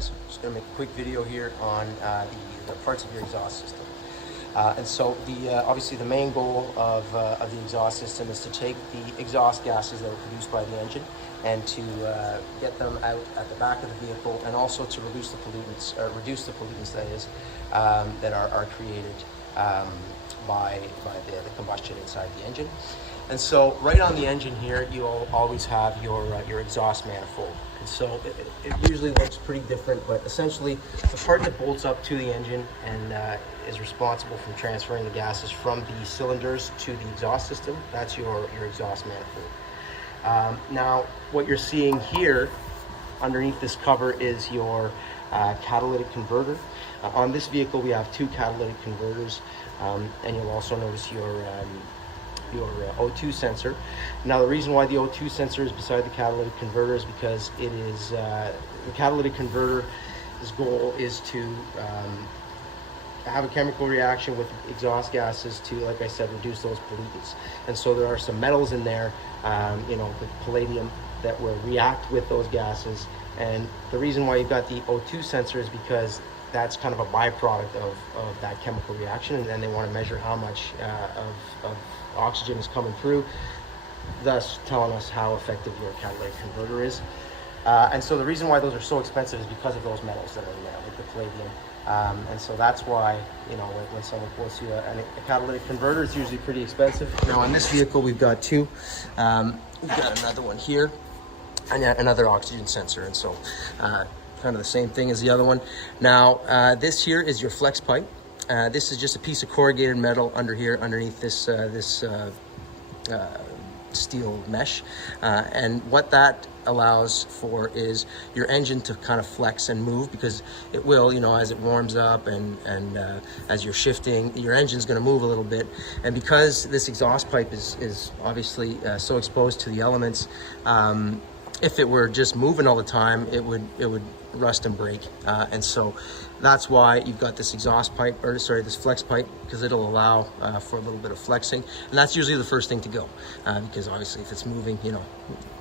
guys, just going to make a quick video here on the parts of your exhaust system. And so obviously the main goal of the exhaust system is to take the exhaust gases that are produced by the engine and to get them out at the back of the vehicle, and also to reduce the pollutants that is that are created by the combustion inside the engine. And so right on the engine here, you'll always have your exhaust manifold. And so it usually looks pretty different, but essentially the part that bolts up to the engine and is responsible for transferring the gases from the cylinders to the exhaust system, that's your exhaust manifold. Now, what you're seeing here underneath this cover is your catalytic converter. On this vehicle, we have two catalytic converters, and you'll also notice your O2 sensor. Now, the reason why the O2 sensor is beside the catalytic converter is because it is the catalytic converter's goal is to have a chemical reaction with exhaust gases to, like I said, reduce those pollutants. And so there are some metals in there, the palladium, that will react with those gases. And the reason why you've got the O2 sensor is because that's kind of a byproduct of that chemical reaction, and then they want to measure how much of oxygen is coming through, thus telling us how effective your catalytic converter is. And so the reason why those are so expensive is because of those metals that are in there, like the palladium. And so that's why, when someone quotes you a catalytic converter, it's usually pretty expensive. Now, on this vehicle, we've got two. We've got another one here, and another oxygen sensor. And so kind of the same thing as the other one. Now, this here is your flex pipe. This is just a piece of corrugated metal underneath this steel mesh, and what that allows for is your engine to kind of flex and move, because it will, as it warms up and as you're shifting, your engine's going to move a little bit. And because this exhaust pipe is obviously so exposed to the elements, if it were just moving all the time, it would rust and break. And so that's why you've got this this flex pipe, because it'll allow for a little bit of flexing. And that's usually the first thing to go, because obviously if it's moving,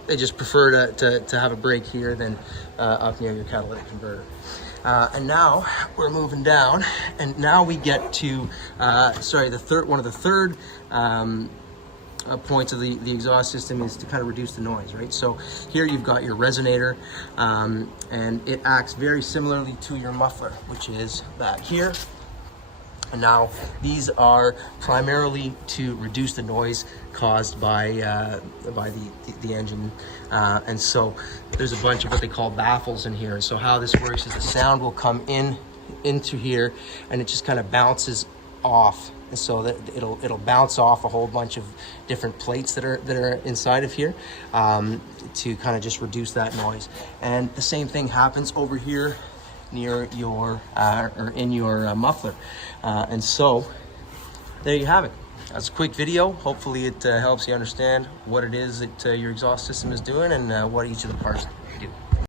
they just prefer to have a break here than up near your catalytic converter. And now we're moving down, and now we get to one of the third points of the exhaust system is to kind of reduce the noise, right? So here you've got your resonator, and it acts very similarly to your muffler, which is that here. And now these are primarily to reduce the noise caused by the engine, and so there's a bunch of what they call baffles in here. And so how this works is the sound will come into here, and it just kind of bounces off. And so that it'll bounce off a whole bunch of different plates that are inside of here, to kind of just reduce that noise. And the same thing happens over here near your or in your muffler. And so there you have it. That's a quick video. Hopefully it helps you understand what it is that your exhaust system is doing, and what each of the parts